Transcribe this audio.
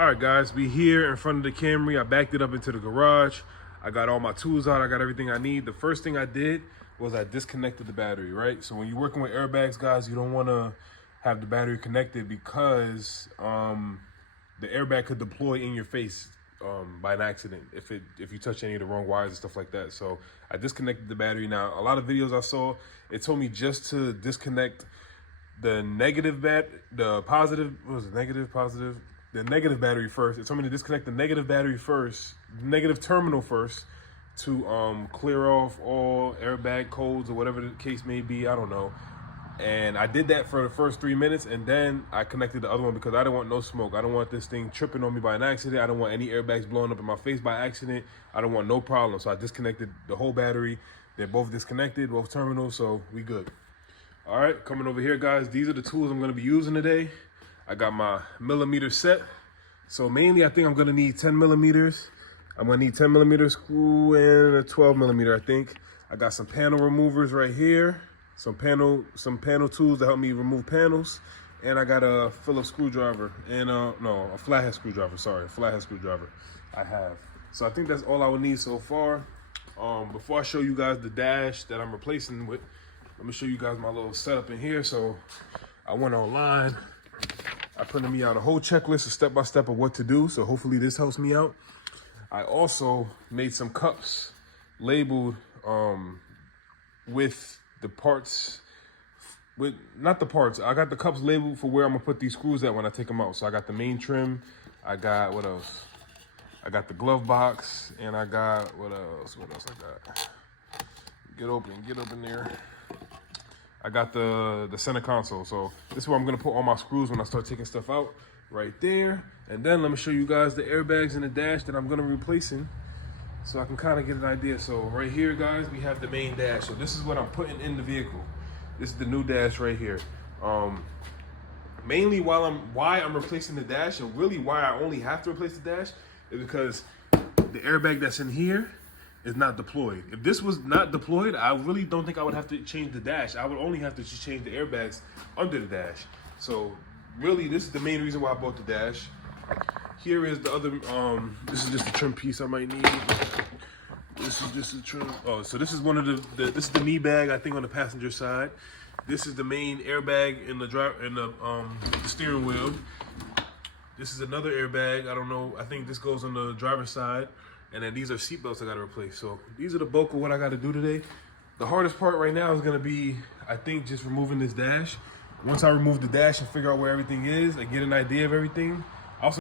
All right, guys, we here in front of the Camry. I backed it up into the garage. I got all my tools out. I got everything I need. The first thing I did was I disconnected the battery, right? So when you're working with airbags, guys, you don't want to have the battery connected because the airbag could deploy in your face by an accident if you touch any of the wrong wires and stuff like that. So I disconnected the battery. Now, a lot of videos I saw, it told me just to disconnect the negative the negative battery first. It told me to disconnect the negative battery first, negative terminal first, to clear off all airbag codes or whatever the case may be. I don't know. And I did that for the first 3 minutes, and then I connected the other one because I didn't want no smoke. I don't want this thing tripping on me by an accident. I don't want any airbags blowing up in my face by accident. I don't want no problem. So I disconnected the whole battery. They're both disconnected, both terminals, so we good. All right, coming over here, guys. These are the tools I'm gonna be using today. I got my millimeter set. So mainly I think I'm gonna need 10 millimeters. I'm gonna need 10 millimeter screw and a 12 millimeter, I think. I got some panel removers right here. Some panel tools to help me remove panels, and I got a Phillips screwdriver and a flathead screwdriver. Sorry, a flathead screwdriver I have. So I think that's all I would need so far. Before I show you guys the dash that I'm replacing with, let me show you guys my little setup in here. So I went online. I printed me out a whole checklist, a step-by-step of what to do. So hopefully this helps me out. I also made some cups labeled with the parts, not the parts. I got the cups labeled for where I'm gonna put these screws at when I take them out. So I got the main trim. I got, what else? I got the glove box, and I got, what else I got? Get open there. I got the center console. So this is where I'm gonna put all my screws when I start taking stuff out, right there. And then let me show you guys the airbags and the dash that I'm gonna be replacing, so I can kind of get an idea. So right here, guys, we have the main dash. So this is what I'm putting in the vehicle. This is the new dash right here. Mainly why I'm replacing the dash, and really why I only have to replace the dash, is because the airbag that's in here is not deployed. If this was not deployed, I really don't think I would have to change the dash. I would only have to just change the airbags under the dash. So really, this is the main reason why I bought the dash. Here is the other, this is just a trim piece I might need. This is just a trim. Oh, so this is one of this is the knee bag, I think, on the passenger side. This is the main airbag in the steering wheel. This is another airbag. I don't know. I think this goes on the driver's side. And then these are seat belts I got to replace. So these are the bulk of what I got to do today. The hardest part right now is going to be, I think, just removing this dash. Once I remove the dash and figure out where everything is and get an idea of everything,